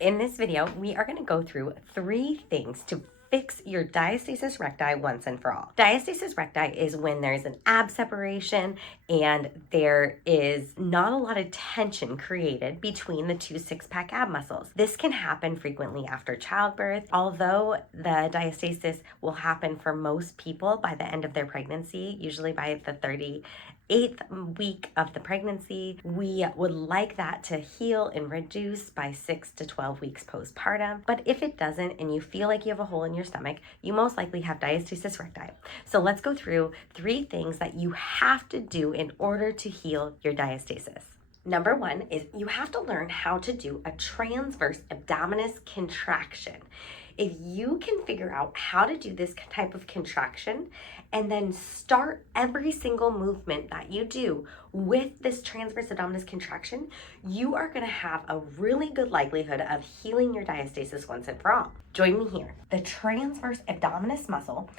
In this video, we are going to go through 3 things to fix your diastasis recti once and for all. Diastasis recti is when there's an ab separation and there is not a lot of tension created between the two six-pack ab muscles. This can happen frequently after childbirth, although the diastasis will happen for most people by the end of their pregnancy, usually by the 38th week of the pregnancy. We would like that to heal and reduce by 6 to 12 weeks postpartum. But if it doesn't and you feel like you have a hole in your stomach, you most likely have diastasis recti. So let's go through 3 things that you have to do in order to heal your diastasis. Number 1 is you have to learn how to do a transverse abdominus contraction. If you can figure out how to do this type of contraction and then start every single movement that you do with this transverse abdominus contraction, you are going to have a really good likelihood of healing your diastasis once and for all. Join me here. The transverse abdominus muscle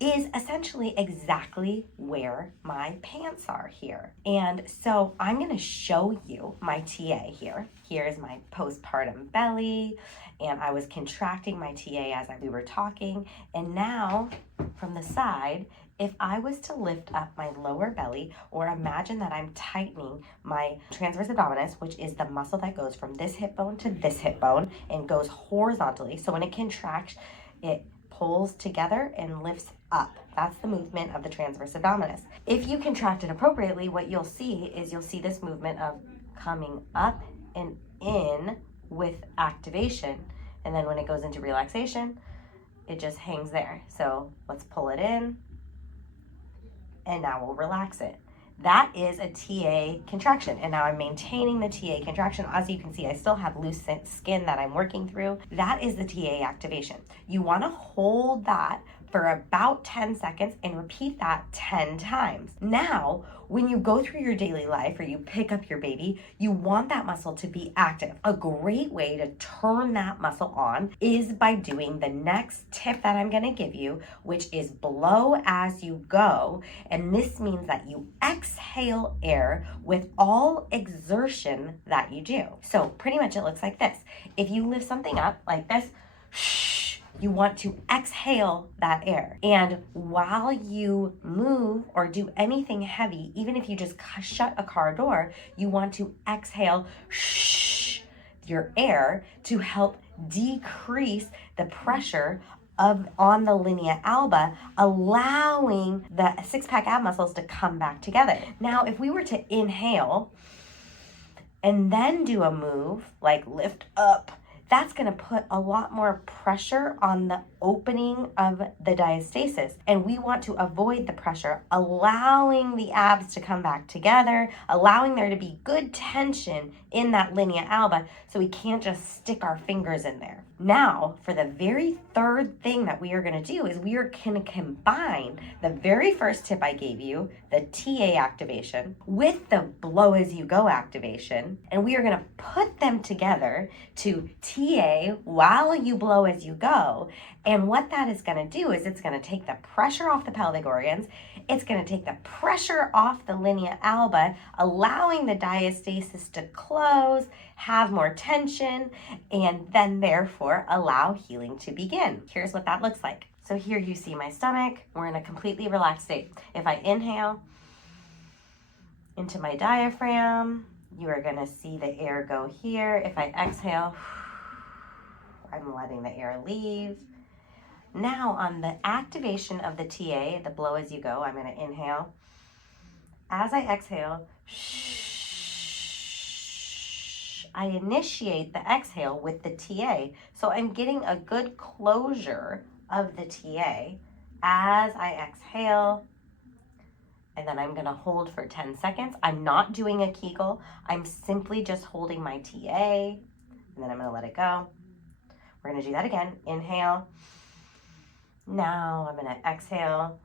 is essentially exactly where my pants are here. And so I'm going to show you my TA here. Here's my postpartum belly, and I was contracting my TA as we were talking. And now from the side, if I was to lift up my lower belly, or imagine that I'm tightening my transverse abdominus, which is the muscle that goes from this hip bone to this hip bone and goes horizontally. So when it contracts, it pulls together and lifts up. That's the movement of the transverse abdominus. If you contract it appropriately, what you'll see is you'll see this movement of coming up and in with activation. And then when it goes into relaxation, it just hangs there. So let's pull it in, and now we'll relax it. That is a TA contraction, and now I'm maintaining the TA contraction. As you can see, I still have loose skin that I'm working through. That is the TA activation. You want to hold that for about 10 seconds and repeat that 10 times. Now, when you go through your daily life or you pick up your baby, you want that muscle to be active. A great way to turn that muscle on is by doing the next tip that I'm going to give you, which is blow as you go. And this means that you exhale air with all exertion that you do. So pretty much it looks like this. If you lift something up like this, you want to exhale that air. And while you move or do anything heavy, even if you just shut a car door, you want to exhale your air to help decrease the pressure on the linea alba, allowing the six-pack ab muscles to come back together. Now, if we were to inhale and then do a move like lift up, that's going to put a lot more pressure on the opening of the diastasis. And we want to avoid the pressure, allowing the abs to come back together, allowing there to be good tension in that linea alba so we can't just stick our fingers in there. Now, for the very third thing that we are going to do is we are going to combine the very first tip I gave you, the TA activation, with the blow as you go activation, and we are going to put them together to TA while you blow as you go. And what that is going to do is it's going to take the pressure off the pelvic organs. It's going to take the pressure off the linea alba, allowing the diastasis to close, have more tension, and then therefore allow healing to begin. Here's what that looks like. So here you see my stomach. We're in a completely relaxed state. If I inhale into my diaphragm, you are going to see the air go here. If I exhale, I'm letting the air leave. Now on the activation of the TA, the blow as you go, I'm going to inhale. As I exhale, I initiate the exhale with the TA. So I'm getting a good closure of the TA as I exhale. And then I'm going to hold for 10 seconds. I'm not doing a Kegel. I'm simply just holding my TA. And then I'm going to let it go. We're going to do that again. Inhale. Now I'm going to exhale.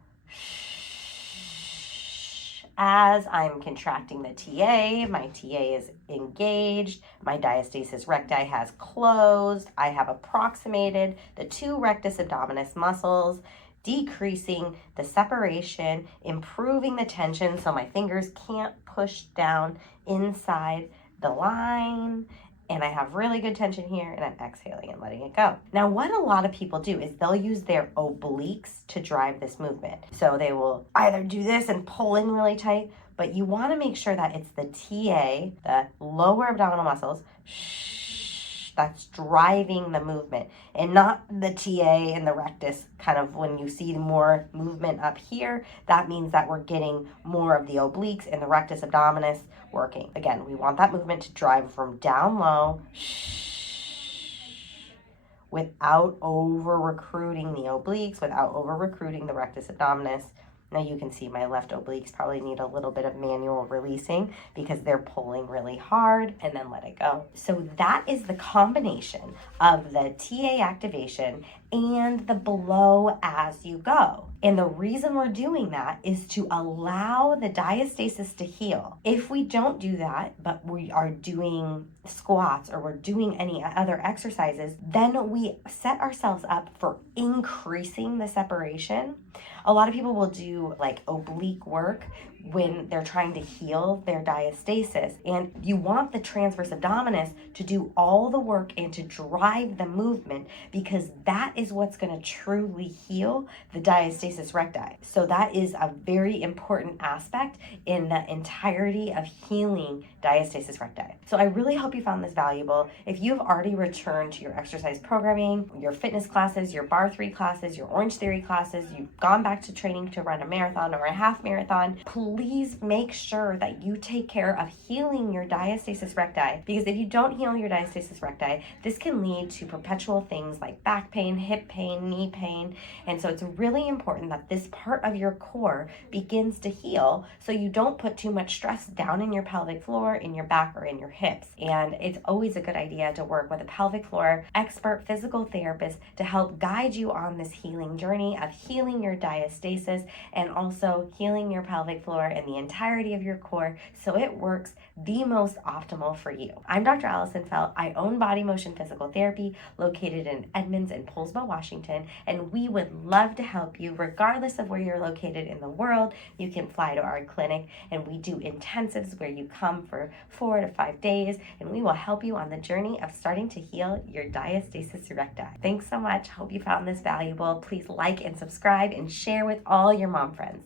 As I'm contracting the TA, my TA is engaged, my diastasis recti has closed, I have approximated the 2 rectus abdominis muscles, decreasing the separation, improving the tension so my fingers can't push down inside the line, and I have really good tension here, and I'm exhaling and letting it go. Now, what a lot of people do is they'll use their obliques to drive this movement. So they will either do this and pull in really tight, but you want to make sure that it's the TA, the lower abdominal muscles, that's driving the movement, and not the TA and the rectus. Kind of when you see more movement up here, that means that we're getting more of the obliques and the rectus abdominis working. Again, we want that movement to drive from down low without over recruiting the obliques, without over recruiting the rectus abdominis. Now you can see my left obliques probably need a little bit of manual releasing because they're pulling really hard, and then let it go. So that is the combination of the TA activation and the below as you go. And the reason we're doing that is to allow the diastasis to heal. If we don't do that, but we are doing squats or we're doing any other exercises, then we set ourselves up for increasing the separation. A lot of people will do like oblique work when they're trying to heal their diastasis, and you want the transverse abdominis to do all the work and to drive the movement, because that is what's going to truly heal the diastasis recti. So that is a very important aspect in the entirety of healing diastasis recti. So I really hope you found this valuable. If you've already returned to your exercise programming, your fitness classes, your bar 3 classes, your Orange Theory classes, you've gone back to training to run a marathon or a half marathon, please make sure that you take care of healing your diastasis recti, because if you don't heal your diastasis recti, this can lead to perpetual things like back pain, hip pain, knee pain. And so it's really important that this part of your core begins to heal so you don't put too much stress down in your pelvic floor, in your back, or in your hips. And it's always a good idea to work with a pelvic floor expert physical therapist to help guide you on this healing journey of healing your diastasis and also healing your pelvic floor and the entirety of your core so it works the most optimal for you. I'm Dr. Allison Felt. I own Body Motion Physical Therapy located in Edmonds and Poulsbo, Washington, and we would love to help you regardless of where you're located in the world. You can fly to our clinic, and we do intensives where you come for 4 to 5 days, and we will help you on the journey of starting to heal your diastasis recti. Thanks so much. Hope you found this valuable. Please like and subscribe and share with all your mom friends.